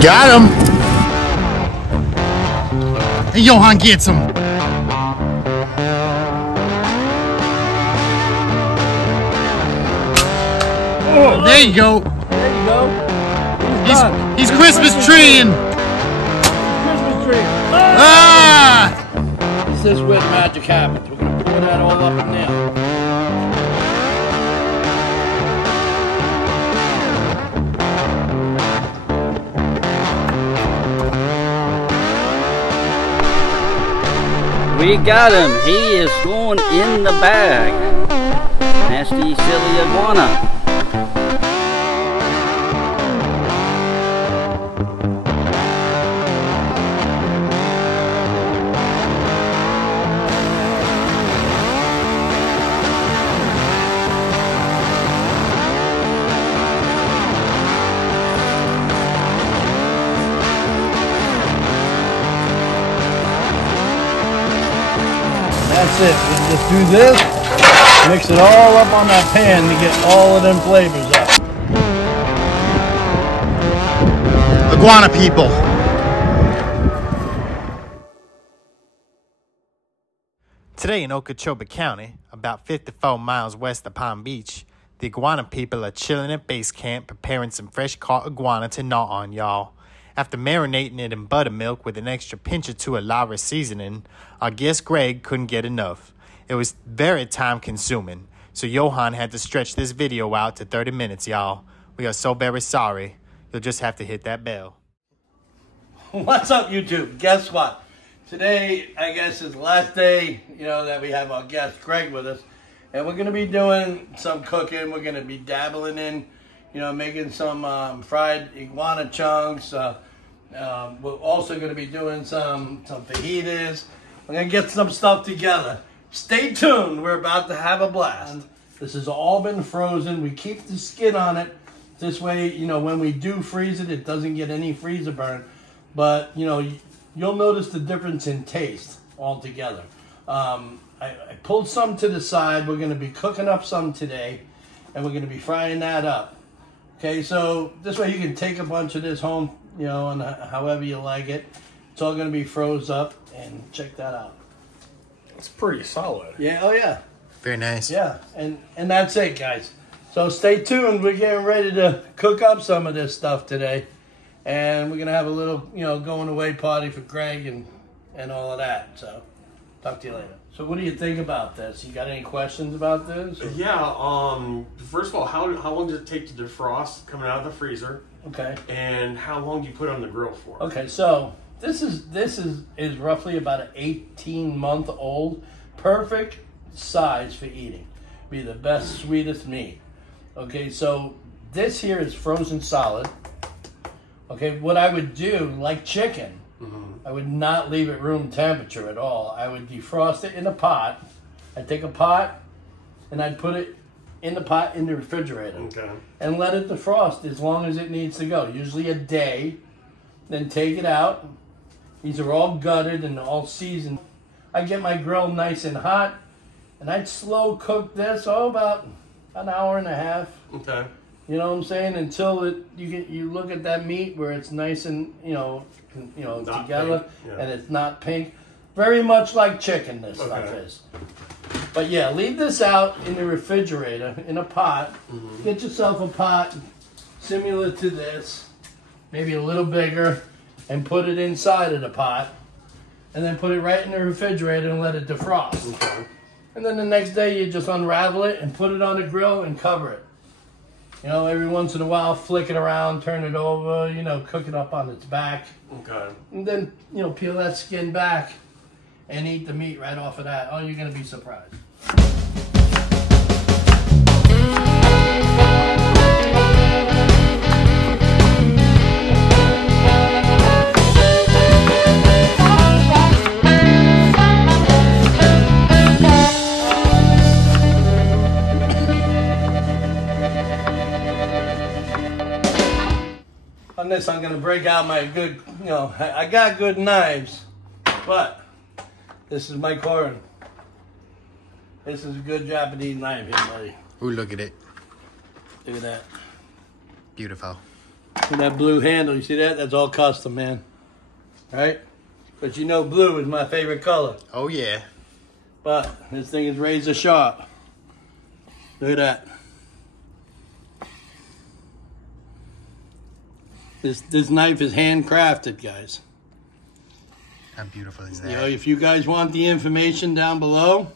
Got him. And Rohan gets him. Oh, there you go. There you go. He's Christmas treeing. Christmas tree. Ah! This is where the magic happens. We're going to pour that all up in there. We got him. He is going in the bag. Nasty, silly iguana. That's it. We just do this, mix it all up on that pan to get all of them flavors up. Iguana people. Today in Okeechobee County, about 54 miles west of Palm Beach, the iguana people are chilling at base camp preparing some fresh caught iguana to gnaw on, y'all. After marinating it in buttermilk with an extra pinch or two of Lara seasoning, our guest Greg couldn't get enough. It was very time consuming, so Rohan had to stretch this video out to 30 minutes, y'all. We are so very sorry. You'll just have to hit that bell. What's up, YouTube? Guess what? Today, I guess, is the last day, that we have our guest Greg with us. And we're going to be doing some cooking. We're going to be dabbling in, making some fried iguana chunks. We're also going to be doing some fajitas. We're going to get some stuff together. Stay tuned. We're about to have a blast. This has all been frozen. We keep the skin on it. This way, when we do freeze it, it doesn't get any freezer burn. But, you'll notice the difference in taste altogether. I pulled some to the side. We're going to be cooking up some today, and we're going to be frying that up. Okay, so this way you can take a bunch of this home, and however you like it. It's all going to be froze up, and check that out. It's pretty solid. Yeah, oh yeah. Very nice. Yeah, and that's it, guys. So stay tuned. We're getting ready to cook up some of this stuff today. And we're going to have a little, going away party for Greg and all of that. So, talk to you later. So, what do you think about this? You got any questions about this? Or? Yeah, first of all, how long does it take to defrost coming out of the freezer? Okay. And how long do you put it on the grill for? Okay, so this is roughly about an 18-month-old, perfect size for eating. Be the best, sweetest meat. Okay, so this here is frozen solid. Okay, what I would do, like chicken, I would not leave it room temperature at all. I would defrost it in a pot. I'd take a pot and I'd put it in the pot in the refrigerator. Okay. And let it defrost as long as it needs to go, usually a day. Then take it out. These are all gutted and all seasoned. I'd get my grill nice and hot and I'd slow cook this, about an hour and a half. Okay. You know what I'm saying? Until you look at that meat where it's nice and not together, yeah. And it's not pink. Very much like chicken, this stuff is. But yeah, leave this out in the refrigerator in a pot. Get yourself a pot similar to this, maybe a little bigger, and put it inside of the pot, and then put it right in the refrigerator and let it defrost. Okay. And then the next day you just unravel it and put it on the grill and cover it. Every once in a while, flick it around, turn it over, cook it up on its back. Okay. And then, peel that skin back and eat the meat right off of that. Oh, you're going to be surprised. On this, I'm going to break out my good, I got good knives, but this is my corn. This is a good Japanese knife here, buddy. Ooh, look at it. Look at that. Beautiful. With that blue handle, you see that? That's all custom, man. Right? But you know blue is my favorite color. Oh, yeah. But this thing is razor sharp. Look at that. This knife is handcrafted, guys. How beautiful is that? You know, if you guys want the information down below,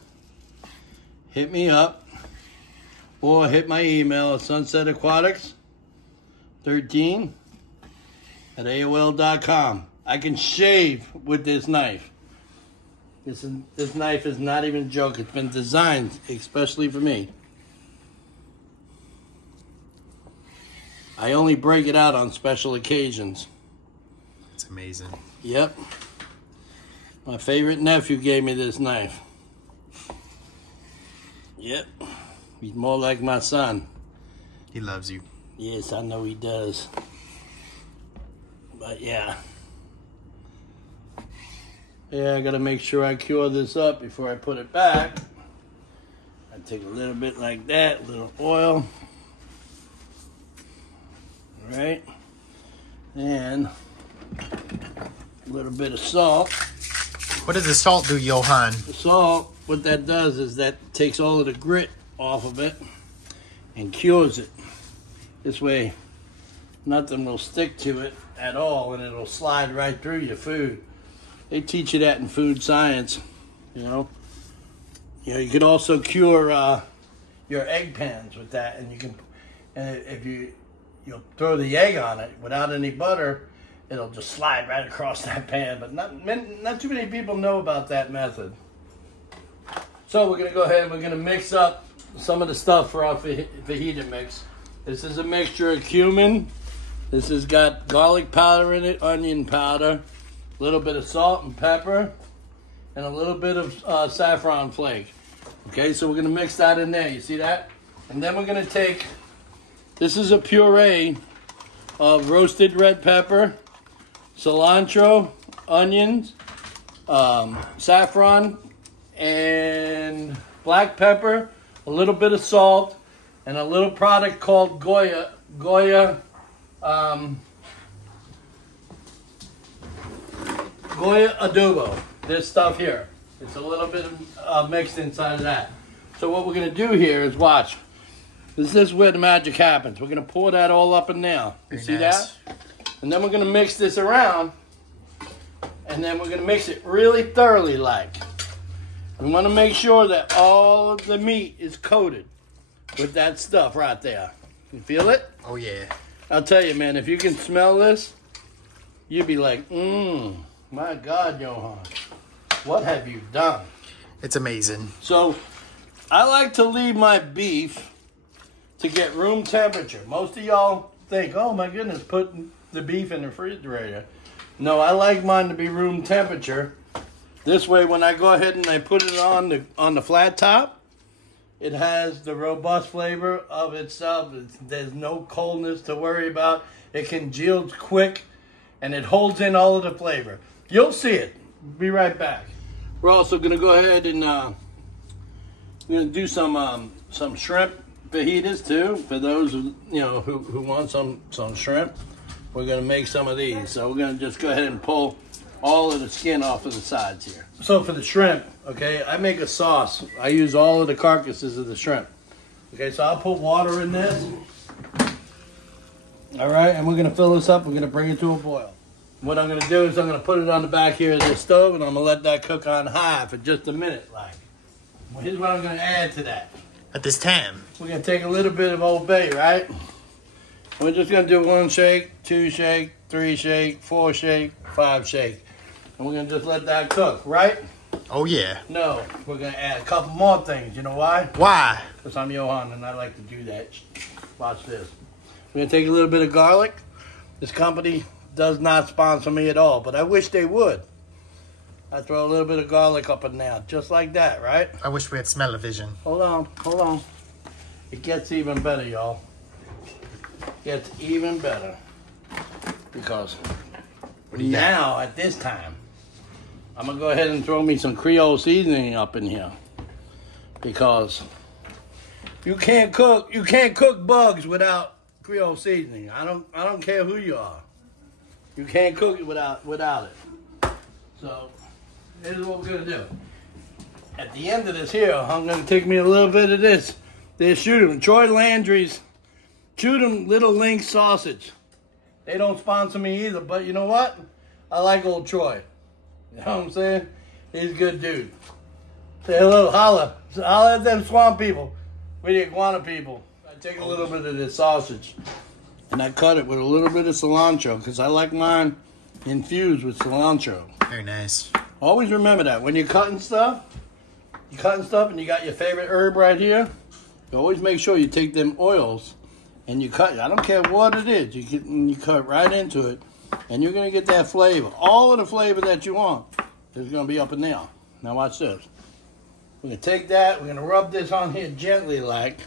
hit me up or hit my email at sunsetaquatics13@AOL.com. I can shave with this knife. This knife is not even a joke. It's been designed especially for me. I only break it out on special occasions. It's amazing. Yep. My favorite nephew gave me this knife. Yep. He's more like my son. He loves you. Yes, I know he does. But yeah. Yeah, I gotta make sure I cure this up before I put it back. I take a little bit like that, a little oil. All right. And a little bit of salt. What does the salt do, Johan? The salt, what that does is that takes all of the grit off of it and cures it. This way, nothing will stick to it at all, and it'll slide right through your food. They teach you that in food science, you know. You know, you can also cure your egg pans with that, and you can, and if you'll throw the egg on it without any butter, it'll just slide right across that pan. But not too many people know about that method. So we're gonna go ahead and we're gonna mix up some of the stuff for our fajita mix. This is a mixture of cumin. This has got garlic powder in it, onion powder, a little bit of salt and pepper, and a little bit of saffron flake. Okay, so we're gonna mix that in there. You see that? And then we're gonna take, this is a puree of roasted red pepper, cilantro, onions, saffron, and black pepper, a little bit of salt, and a little product called Goya adobo. This stuff here. It's a little bit mixed inside of that. So what we're going to do here is watch. This is where the magic happens. We're going to pour that all up in there. You see that? And then we're going to mix this around. And then we're going to mix it really thoroughly like. We want to make sure that all of the meat is coated with that stuff right there. You feel it? Oh, yeah. I'll tell you, man, if you can smell this, you'd be like, my God, Johan, what have you done? It's amazing. So I like to leave my beef to get room temperature. Most of y'all think, oh my goodness, put the beef in the refrigerator. No, I like mine to be room temperature. This way, when I go ahead and I put it on the flat top, it has the robust flavor of itself. There's no coldness to worry about. It congeals quick, and it holds in all of the flavor. You'll see it. Be right back. We're also going to go ahead and we're going to do some shrimp fajitas too. For those who want some shrimp, we're going to make some of these. So we're going to just go ahead and pull all of the skin off of the sides here. So for the shrimp, okay, I make a sauce. I use all of the carcasses of the shrimp. Okay, so I'll put water in this. All right, and we're going to fill this up. We're going to bring it to a boil. What I'm going to do is I'm going to put it on the back here of this stove, and I'm going to let that cook on high for just a minute. Well, here's what I'm going to add to that. At this time, We're going to take a little bit of Old Bay, right? We're just going to do 1 shake, 2 shake, 3 shake, 4 shake, 5 shake. And we're going to just let that cook, right? oh, yeah. No, we're going to add a couple more things. You know why? Why? Because I'm Johan and I like to do that. Watch this. We're going to take a little bit of garlic. This company does not sponsor me at all, but I wish they would. I throw a little bit of garlic up in there, just like that, right? I wish we had smell-o-vision. Hold on. It gets even better, y'all. Gets even better. Because now, at this time, I'm going to go ahead and throw me some Creole seasoning up in here. Because you can't cook bugs without Creole seasoning. I don't care who you are. You can't cook it without it. So here's what we're gonna do. At the end of this here, I'm gonna take me a little bit of this. They shoot them. Troy Landry's Shoot 'em Little Link sausage. They don't sponsor me either, but you know what? I like old Troy. You know what I'm saying? He's a good dude. Say hello, holla. Holla at them swamp people. We the iguana people. I take a little bit of this sausage and I cut it with a little bit of cilantro because I like mine infused with cilantro. Very nice. Always remember that. When you're cutting stuff and you got your favorite herb right here, you always make sure you take them oils and you cut it. I don't care what it is. You cut right into it and you're going to get that flavor. All of the flavor that you want is going to be up in there. Now watch this. We're going to take that. We're going to rub this on here gently like.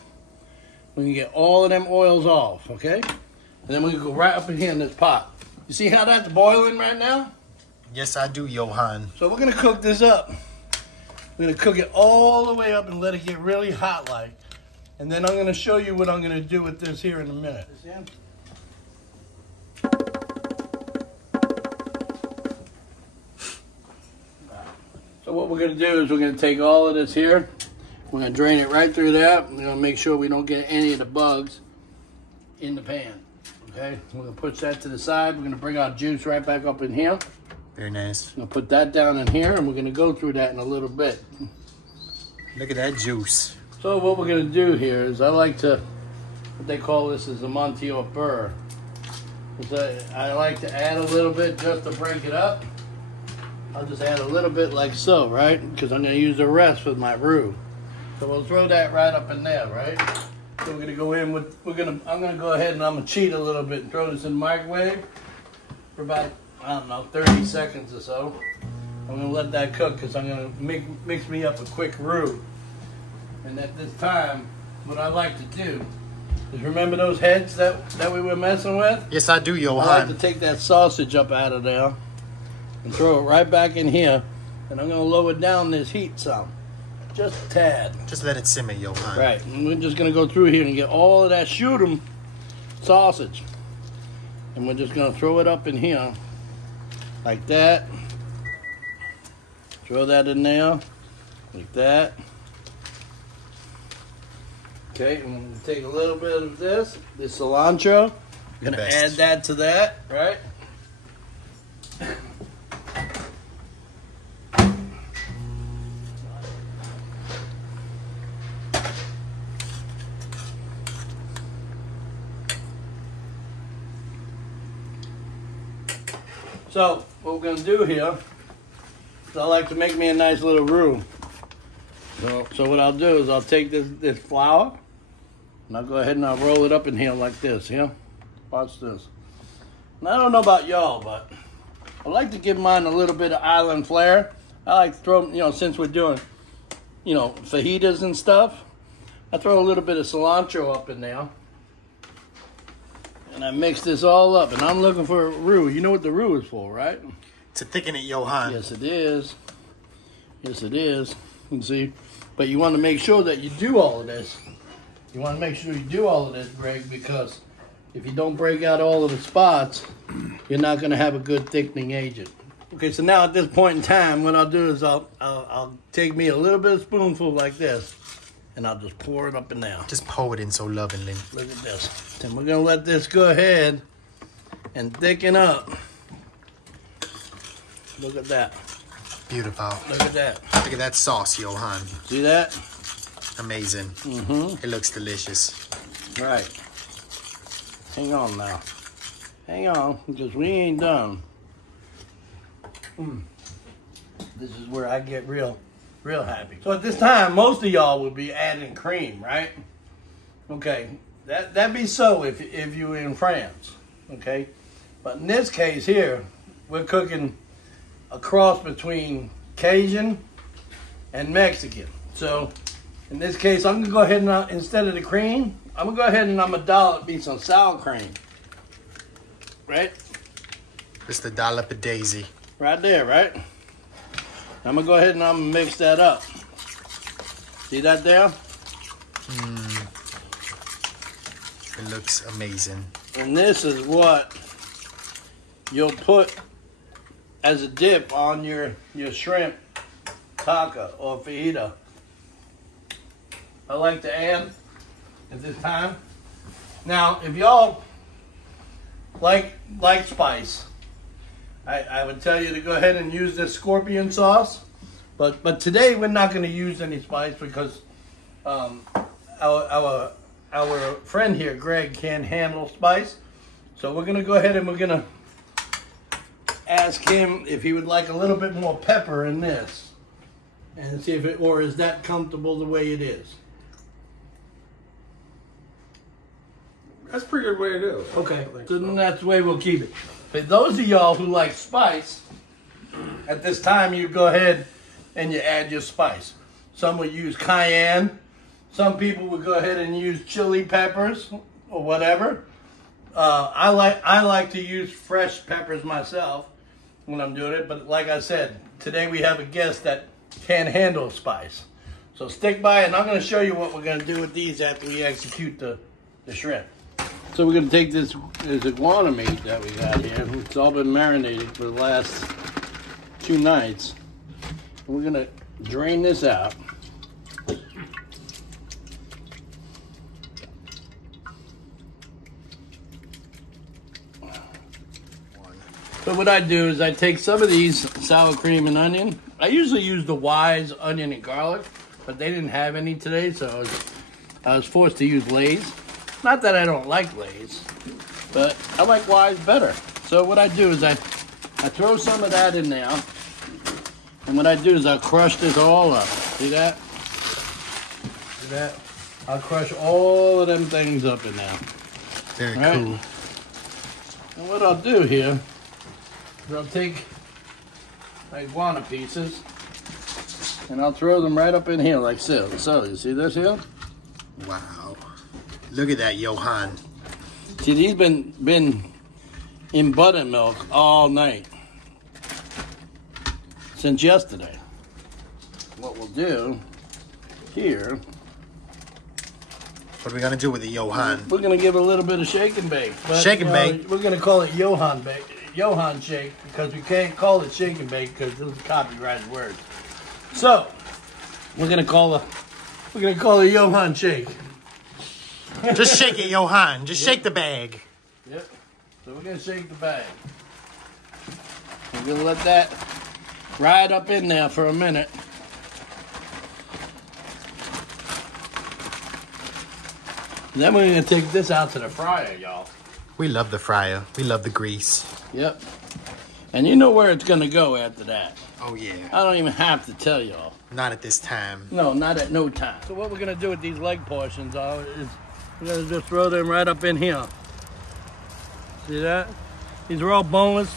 We're going to get all of them oils off, okay? And then we're going to go right up in here in this pot. You see how that's boiling right now? Yes, I do, Johan. So we're going to cook this up. We're going to cook it all the way up and let it get really hot like. And then I'm going to show you what I'm going to do with this here in a minute. So what we're going to do is we're going to take all of this here. We're going to drain it right through that. We're going to make sure we don't get any of the bugs in the pan. Okay? We're going to push that to the side. We're going to bring our juice right back up in here. Very nice. I'm going to put that down in here, and we're going to go through that in a little bit. Look at that juice. So what we're going to do here is I like to, what they call this is a Montier burr. I like to add a little bit just to break it up. I'll just add a little bit like so, right? Because I'm going to use the rest with my roux. So we'll throw that right up in there, right? So we're going to go in with, I'm going to go ahead and I'm going to cheat a little bit and throw this in the microwave for about, I don't know, 30 seconds or so. I'm going to let that cook because I'm going to mix me up a quick roux. And at this time, what I like to do is remember those heads that we were messing with? Yes, I do, Johan. I like to take that sausage up out of there and throw it right back in here. And I'm going to lower down this heat some. Just a tad. Just let it simmer, Johan. Right. And we're just going to go through here and get all of that shoot 'em sausage. And we're just going to throw it up in here like that. Throw that in there like that. Okay, I'm going to take a little bit of this cilantro. I'm going to add that to that, right? So, what we're going to do here is I like to make me a nice little roux. So what I'll do is I'll take this flour and I'll go ahead and I'll roll it up in here like this, yeah? Watch this. And I don't know about y'all, but I like to give mine a little bit of island flair. I like to throw, since we're doing, fajitas and stuff, I throw a little bit of cilantro up in there. And I mix this all up. And I'm looking for a roux. You know what the roux is for, right? To thicken it, Johan. Yes, it is. Yes, it is. You can see. But you want to make sure that you do all of this. You want to make sure you do all of this, Greg, because if you don't break out all of the spots, you're not going to have a good thickening agent. Okay, so now at this point in time, what I'll do is I'll take me a little bit of spoonful like this, and I'll just pour it up in there. Just pour it in so lovingly. Look at this. Then we're going to let this go ahead and thicken up. Look at that. Beautiful. Look at that. Look at that sauce, Johan. See that? Amazing. Mm-hmm. It looks delicious. Right. Hang on now. Hang on, because we ain't done. This is where I get real happy. So at this time, most of y'all would be adding cream, right? Okay, that'd be so if you were in France, okay? But in this case here, we're cooking a cross between Cajun and Mexican. So in this case, I'm gonna go ahead and instead of the cream, I'm gonna go ahead and I'm gonna dollop me some sour cream. Right? Just a dollop of daisy. Right there, right? I'm gonna go ahead and I'm gonna mix that up. See that there? It It looks amazing. And this is what you'll put as a dip on your shrimp taco or fajita. I like to add at this time. Now, if y'all like spice, I would tell you to go ahead and use this scorpion sauce. But today we're not going to use any spice because our friend here, Greg, can't handle spice. So we're going to go ahead and we're going to ask him if he would like a little bit more pepper in this. And see if it, or is that comfortable the way it is? That's a pretty good way to do it. Okay, so then that's the way we'll keep it. For those of y'all who like spice, at this time you go ahead and you add your spice. Some will use cayenne. Some people will go ahead and use chili peppers or whatever. I like to use fresh peppers myself when I'm doing it. But like I said, today we have a guest that can't handle spice. So stick by and I'm going to show you what we're going to do with these after we execute the shrimp. So we're going to take this iguana meat that we got here. It's all been marinated for the last 2 nights. And we're going to drain this out. So what I do is I take some of these sour cream and onion. I usually use the Wise onion and garlic, but they didn't have any today, so I was forced to use Lay's. Not that I don't like Lay's, but I like Wise better. So what I do is I throw some of that in there, and what I do is I crush this all up. See that? See that? I'll crush all of them things up in there. Very Right? cool. And what I'll do here is I'll take my iguana pieces and I'll throw them right up in here like so. So, you see this here? Wow. Look at that, Rohan. See, these been in buttermilk all night. Since yesterday. What we'll do here, What are we gonna do with the Rohan? we're gonna give it a little bit of shake and bake. But, Shake and bake. We're gonna call it Rohan shake because we can't call it shake and bake because those are copyrighted words. So we're gonna call it Rohan shake. Just shake it, Rohan. Just shake the bag. Yep. So we're gonna shake the bag. We're gonna let that ride up in there for a minute. And then we're gonna take this out to the fryer, y'all. We love the fryer. We love the grease. Yep. And you know where it's gonna go after that. Oh yeah. I don't even have to tell y'all. Not at this time. No, not at no time. So what we're gonna do with these leg portions is we're gonna just throw them right up in here. See that? These are all boneless.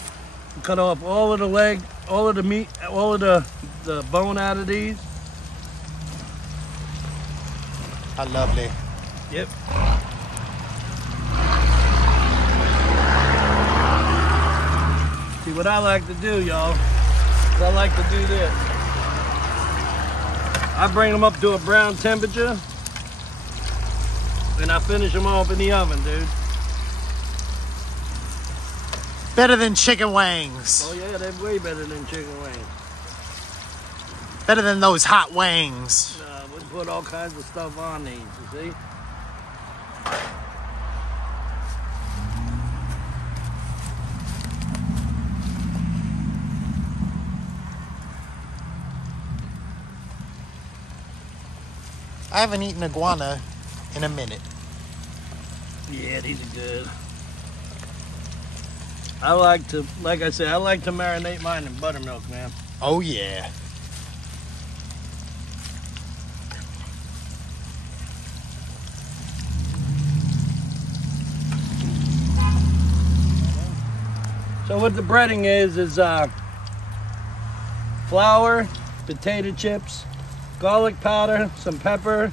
We cut off all of the leg, all of the meat, all of the bone out of these. How lovely. Yep. See what I like to do, y'all, is I like to do this. I bring them up to a brown temperature and I finish them off in the oven, dude. Better than chicken wings. Oh yeah, they're way better than chicken wings. Better than those hot wings. We put all kinds of stuff on these, you see? I haven't eaten iguana in a minute. Yeah, these are good. I like to, like I said, I like to marinate mine in buttermilk, man. Oh yeah. So what the breading is flour, potato chips, garlic powder, some pepper.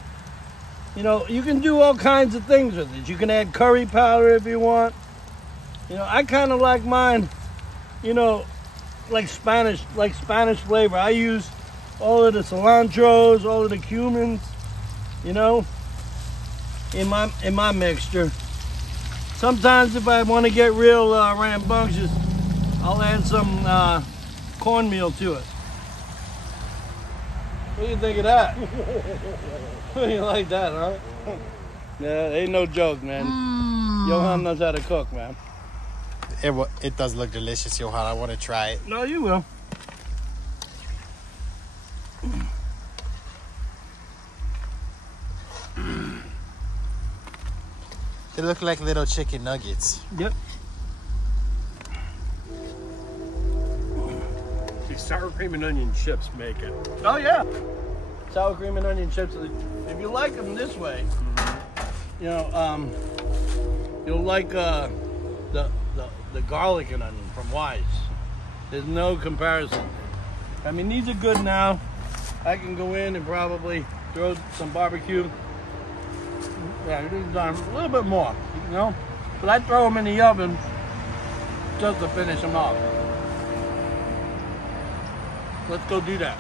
You know, you can do all kinds of things with it. You can add curry powder if you want. You know, I kind of like mine, you know, like Spanish flavor. I use all of the cilantros, all of the cumins, you know, in my mixture. Sometimes if I want to get real rambunctious, I'll add some cornmeal to it. What do you think of that? You like that, huh? Yeah, ain't no joke, man. Rohan knows how to cook, man. It does look delicious, Rohan. I want to try it. No, you will. They look like little chicken nuggets. Yep. These sour cream and onion chips make it. Oh yeah. Sour cream and onion chips. If you like them this way, you know, you'll like the garlic and onion from Wise. There's no comparison. I mean, these are good now. I can go in and probably throw some barbecue. Yeah, a little bit more, you know. But I throw them in the oven just to finish them off. Let's go do that.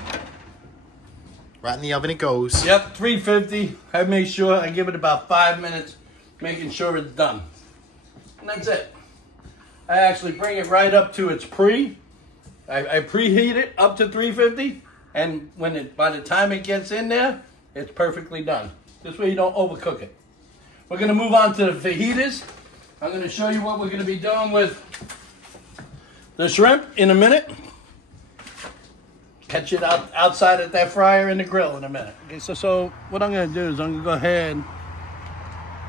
Right in the oven it goes. Yep, 350. I make sure I give it about 5 minutes, making sure it's done. And that's it. I actually bring it right up to its pre. I preheat it up to 350, and by the time it gets in there, it's perfectly done. This way you don't overcook it. We're gonna move on to the fajitas. I'm gonna show you what we're gonna be doing with the shrimp in a minute. Catch it outside at that fryer in the grill in a minute. Okay, so what I'm gonna do is I'm gonna go ahead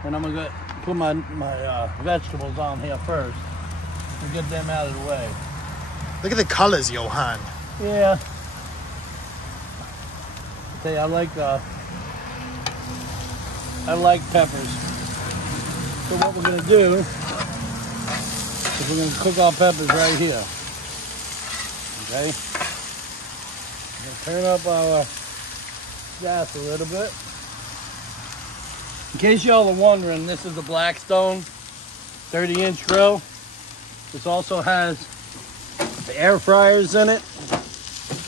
and I'm gonna put my vegetables on here first and get them out of the way. Look at the colors, Rohan. Yeah. Okay, I like peppers. So what we're gonna do is we're gonna cook our peppers right here. Okay. Turn up our gas a little bit. In case y'all are wondering, this is a Blackstone 30-inch grill. This also has the air fryers in it.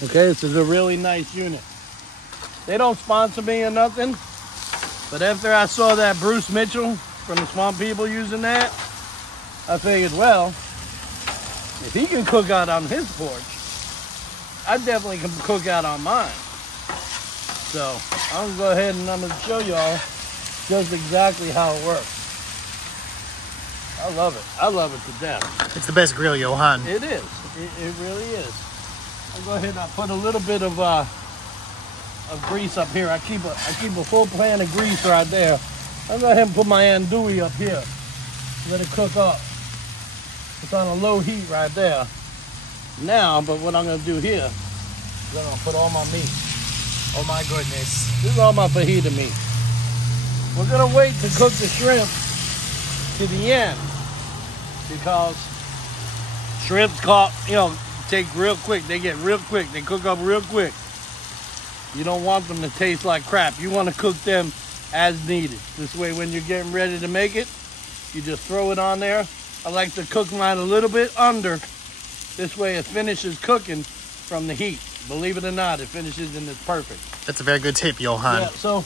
Okay, this is a really nice unit. They don't sponsor me or nothing, but after I saw that Bruce Mitchell from the Swamp People using that, I figured, well, if he can cook out on his porch, I definitely can cook out on mine. So I'm gonna go ahead and I'm gonna show y'all just exactly how it works. I love it. I love it to death. It's the best grill, Rohan. It is. It really is. I'll go ahead and I'll put a little bit of grease up here. I keep a full pan of grease right there. I'll go ahead and put my andouille up here. Let it cook up. It's on a low heat right there. Now, but what I'm gonna do here is I'm gonna put all my meat. Oh my goodness. This is all my fajita meat. We're gonna wait to cook the shrimp to the end because shrimps take real quick. They get real quick. They cook up real quick. You don't want them to taste like crap. You want to cook them as needed. This way, when you're getting ready to make it, you just throw it on there. I like to cook mine a little bit under. This way it finishes cooking from the heat. Believe it or not, it finishes and it's perfect. That's a very good tip, Rohan. Yeah, so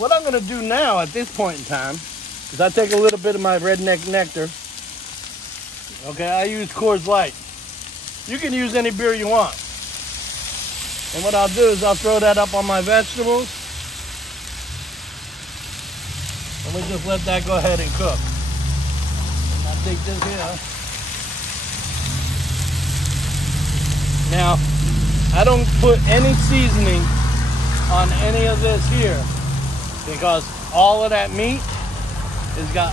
what I'm gonna do now at this point in time is I take a little bit of my redneck nectar. Okay, I use Coors Light. You can use any beer you want. And what I'll do is I'll throw that up on my vegetables. And we just let that go ahead and cook. And I'll take this here. Now, I don't put any seasoning on any of this here because all of that meat has got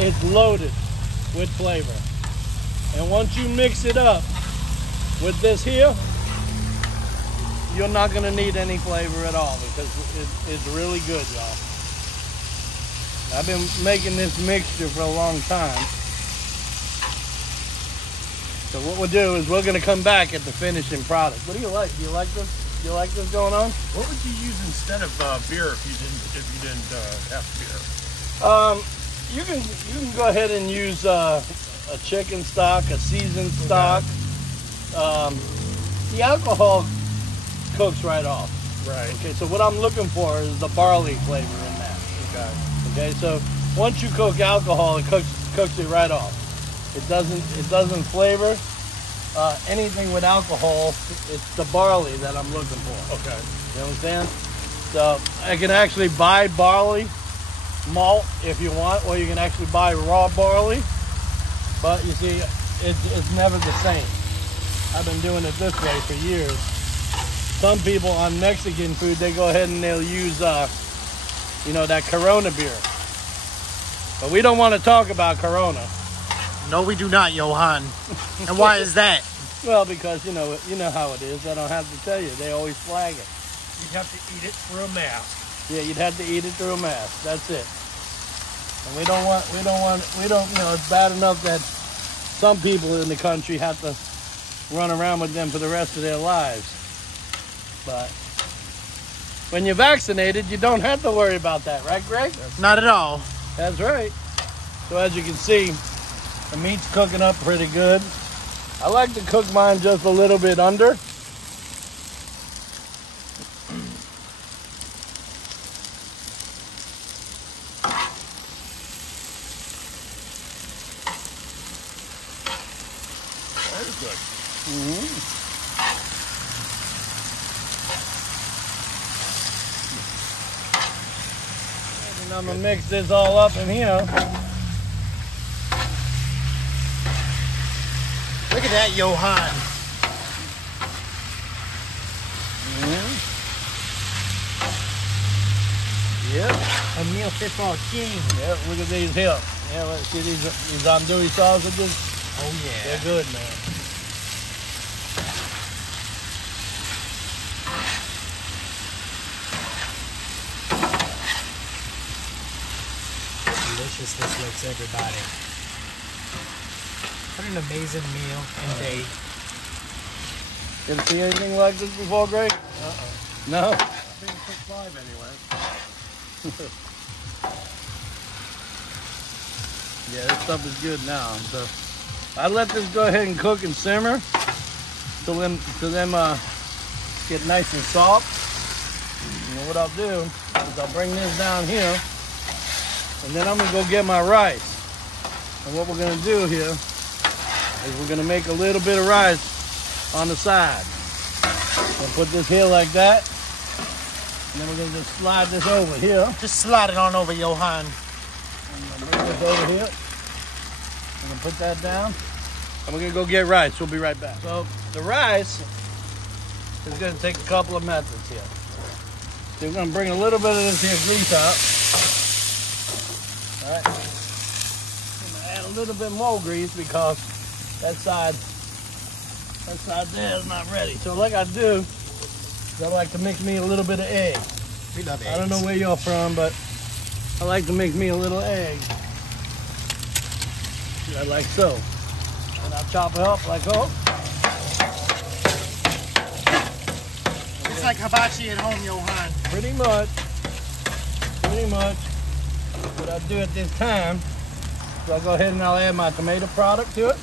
it's loaded with flavor. And once you mix it up with this here, you're not gonna need any flavor at all because it's really good, y'all. I've been making this mixture for a long time. So what we'll do is we're gonna come back at the finishing product. What do you like? Do you like this? Do you like this going on? What would you use instead of beer if you didn't have beer? You can go ahead and use a chicken stock, a seasoned stock. The alcohol cooks right off. Right. Okay, so what I'm looking for is the barley flavor in that. Okay. Okay, so once you cook alcohol, it cooks cooks it right off. It doesn't flavor anything with alcohol. It's the barley that I'm looking for. Okay. You understand? So I can actually buy barley malt if you want, or you can actually buy raw barley. But you see, it's never the same. I've been doing it this way for years. Some people on Mexican food, they go ahead and they'll use, you know, that Corona beer. But we don't want to talk about Corona. No, we do not, Johan. And why is that? Well, because you know how it is. I don't have to tell you. They always flag it. You'd have to eat it through a mask. Yeah, you'd have to eat it through a mask. That's it. And we don't, you know, it's bad enough that some people in the country have to run around with them for the rest of their lives. But when you're vaccinated, you don't have to worry about that, right, Greg? Not at all. That's right. So as you can see, the meat's cooking up pretty good. I like to cook mine just a little bit under. Very good. And I'm gonna mix this all up in here. Look at that, Johan. Yep. A meal fit for a king. Yep. Look at these here. Yeah. Let's see these andouille sausages. Oh, yeah. They're good, man. Delicious this looks, everybody. What an amazing meal and day. You ever see anything like this before, Greg? No? I've been cooked live anyway. Yeah, this stuff is good now. So I let this go ahead and cook and simmer till them get nice and soft. And what I'll do is I'll bring this down here, and then I'm gonna go get my rice. And what we're gonna do here is we're gonna make a little bit of rice on the side. We'll put this here like that, and then we're gonna just slide this over here. Just slide it on over, Johan. I'm gonna bring this over here. I'm gonna put that down. And we're gonna go get rice. We'll be right back. So the rice is gonna take a couple of methods here. So we're gonna bring a little bit of this here grease out. All right. I'm gonna add a little bit more grease because that side there is not ready. So like I do, is I like to mix me a little bit of egg. We love eggs. I don't know where you're from, but I like to mix me a little egg. Like so. And I'll chop it up like so. It's like hibachi at home, Johan. Pretty much. Pretty much. What I do at this time is I'll go ahead and I'll add my tomato product to it.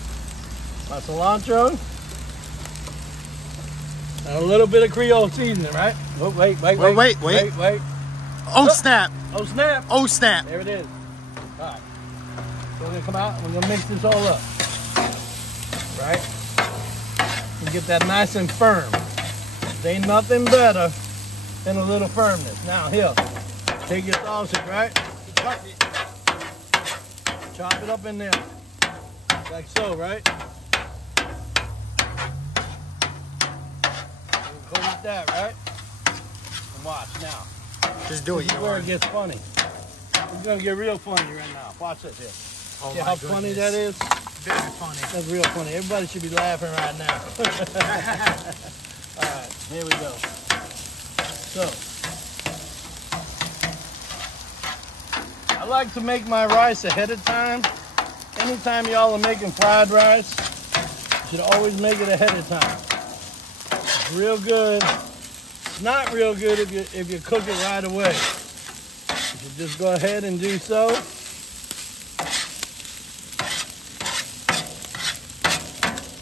My cilantro. And a little bit of Creole seasoning, right? Oh, wait. Oh, snap. Oh, snap. Oh, snap. There it is. All right. So we're gonna come out and we're gonna mix this all up. Right? And get that nice and firm. There ain't nothing better than a little firmness. Now here, take your sausage, right? Chop it up in there. Like so, right? Go with that, right? And watch now. Just do it, This is where it Johan. gets funny. It's gonna get real funny right now. Watch this here. Oh, See my how funny goodness. that is? Very funny. That's real funny. Everybody should be laughing right now. All right, here we go. So, I like to make my rice ahead of time. Anytime y'all are making fried rice, you should always make it ahead of time. It's real good. It's not real good if you cook it right away. You should just go ahead and do so.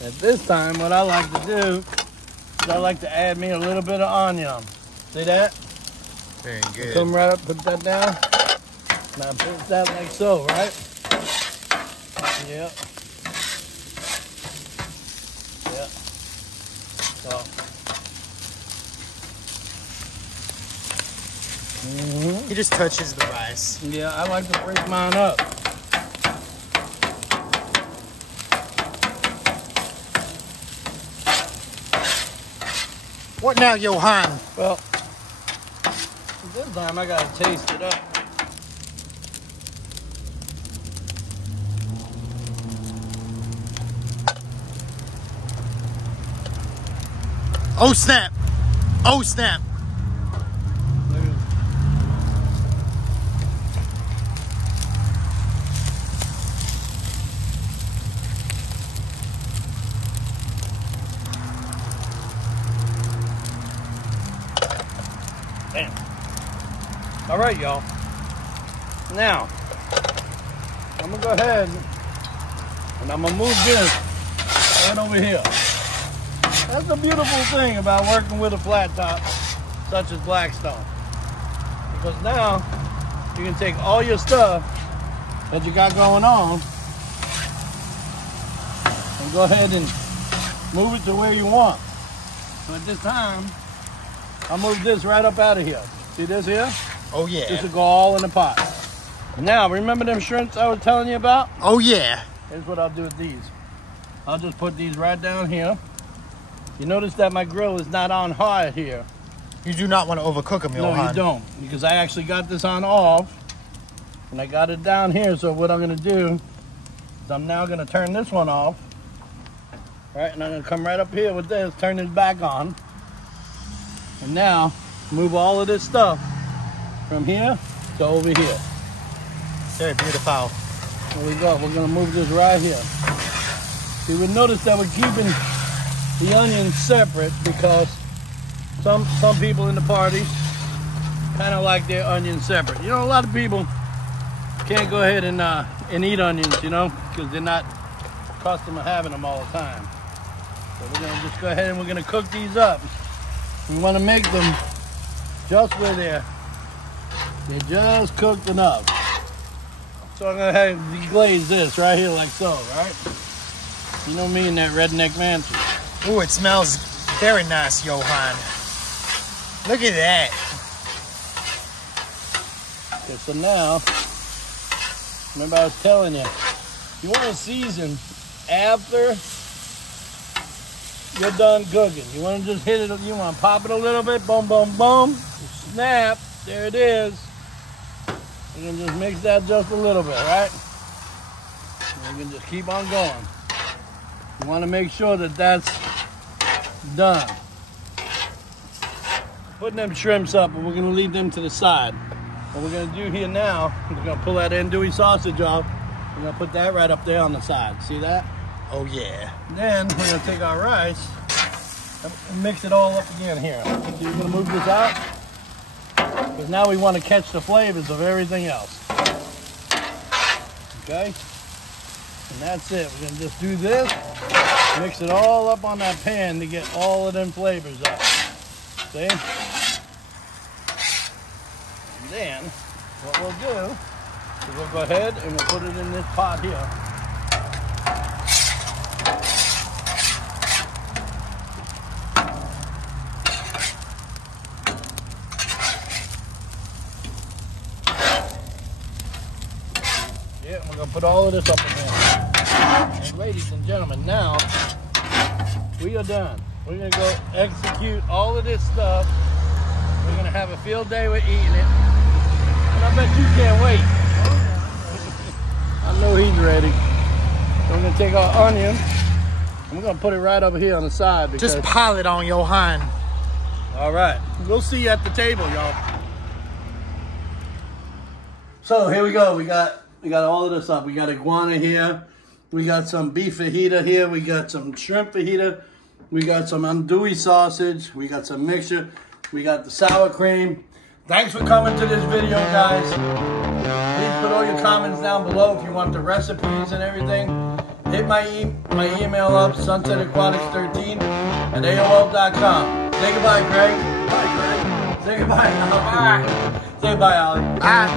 At this time, what I like to do is I like to add me a little bit of onion. See that? Very good. Come right up, put that down. Now put that like so, right? Yeah. Yeah. So. He just touches the rice. Yeah, I like to break mine up. What now, Johan? Well, this time I gotta taste it up. Oh snap! Oh snap! Damn. All right, y'all. Now, I'm gonna go ahead and I'm gonna move this right over here. That's the beautiful thing about working with a flat top such as Blackstone. Because now you can take all your stuff that you got going on and go ahead and move it to where you want. So at this time, I'll move this right up out of here. See this here? Oh yeah. This will go all in the pot. Now, remember them shrimps I was telling you about? Oh yeah. Here's what I'll do with these. I'll just put these right down here. You notice that my grill is not on high here. You do not want to overcook them, Johan. No, you don't. Because I actually got this on off. And I got it down here. So what I'm going to do is I'm now going to turn this one off. Right, and I'm going to come right up here with this, turn this back on. And now, move all of this stuff from here to over here. Very beautiful. There we go. We're going to move this right here. You would notice that we're keeping the onions separate because some people in the party kind of like their onions separate. You know, a lot of people can't go ahead and eat onions, you know, because they're not accustomed to having them all the time. So we're going to just go ahead and we're going to cook these up. We want to make them just where they're just cooked enough. So I'm going to have deglaze this right here like so, right? You know me and that redneck mansion. Ooh, it smells very nice, Johan. Look at that. Okay, so now, remember I was telling you, you want to season after you're done cooking. You want to just hit it, you want to pop it a little bit, boom, boom, boom, snap, there it is. You can just mix that just a little bit, right? And you can just keep on going. You want to make sure that that's done. Putting them shrimps up, and we're going to leave them to the side. What we're going to do here now, we're going to pull that andouille sausage off. We're going to put that right up there on the side. See that? Oh yeah. Then we're going to take our rice and mix it all up again here. So you're going to move this out. Because now we want to catch the flavors of everything else. Okay? And that's it. We're going to just do this. Mix it all up on that pan to get all of them flavors up. See? And then, what we'll do is we'll go ahead and we'll put it in this pot here. Yeah, we're going to put all of this up in there. And ladies and gentlemen, now we are done. We're going to go execute all of this stuff. We're going to have a field day with eating it. And I bet you can't wait. I know he's ready. So we're going to take our onion and we're going to put it right over here on the side. Just pile it on, Johan. All right. We'll see you at the table, y'all. So here we go. We got all of this up. We got iguana here. We got some beef fajita here. We got some shrimp fajita. We got some andouille sausage. We got some mixture. We got the sour cream. Thanks for coming to this video, guys. Please put all your comments down below if you want the recipes and everything. Hit my email up, sunsetaquatics13@aol.com. Say goodbye, Greg. Bye, Greg. Say goodbye, Al. Bye. Say bye, Ollie. Bye.